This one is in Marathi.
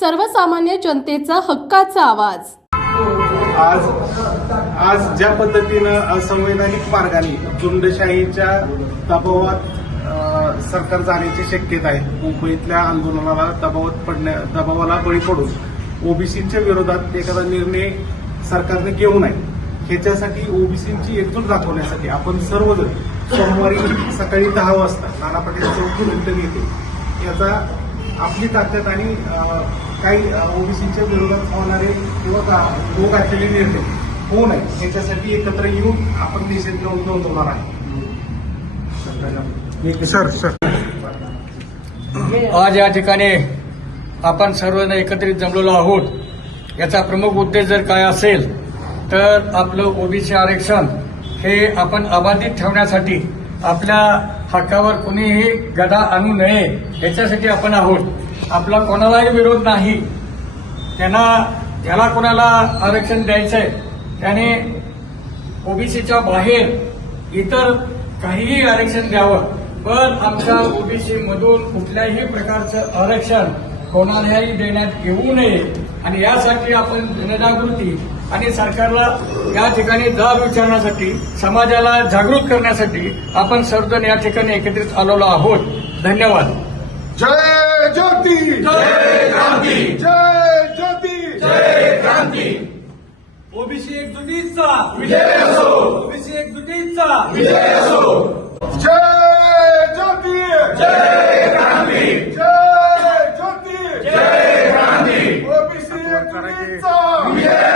सर्वसामान्य जनतेचा हक्काचा आवाज. आज आज ज्या पद्धतीनं असंवैधानिक मार्गाने झुंडशाहीच्या दबावात सरकार जाण्याची शक्यता आहे मुंबईतल्या आंदोलनाला दबावात पडण्या दबावाला बळी पडून ओबीसीच्या विरोधात एखादा निर्णय सरकारने घेऊ नये ह्याच्यासाठी ओबीसीची एकजूट दाखवण्यासाठी आपण सर्वजण सोमवारी सकाळी दहा वाजता नाना पाटील चौकी मिटन येते याचा आपली ताकद आणि काही ओबीसीच्या विरोधात होणारे किंवा का- लोक असलेले निर्णय होऊ नये याच्यासाठी एकत्र येऊन आपण देशात घेऊन नोंदवणार आहे सर सर. आज या ठिकाणी आपण सर्वजण एकत्रित जमलेलो आहोत. याचा प्रमुख उद्देश जर काय असेल तर आपलं ओबीसी आरक्षण हे आपण अबाधित ठेवण्यासाठी आपल्या हक्कावर कुणीही गदा आणू नये याच्यासाठी आपण आहोत. आपला कोणालाही विरोध नाही. त्यांना ज्याला कोणाला आरक्षण द्यायचंय त्याने ओबीसीच्या बाहेर इतर काहीही आरक्षण द्यावं. पण आमच्या ओबीसी मधून कुठल्याही प्रकारचं आरक्षण कोणालाही देण्यात येऊ नये. आणि यासाठी आपण जनजागृती आणि सरकारला या ठिकाणी जाब विचारण्यासाठी समाजाला जागृत करण्यासाठी आपण सर्वजण या ठिकाणी एकत्रित आलेलो आहोत. धन्यवाद. जय ज्योती! जय क्रांती! जय ज्योती! जय क्रांती! ओबीसी एकजुटीचा विजय असो. ओबीसी एकजुटीचा विजय असो जय ज्योती जय क्रांती जय ज्योती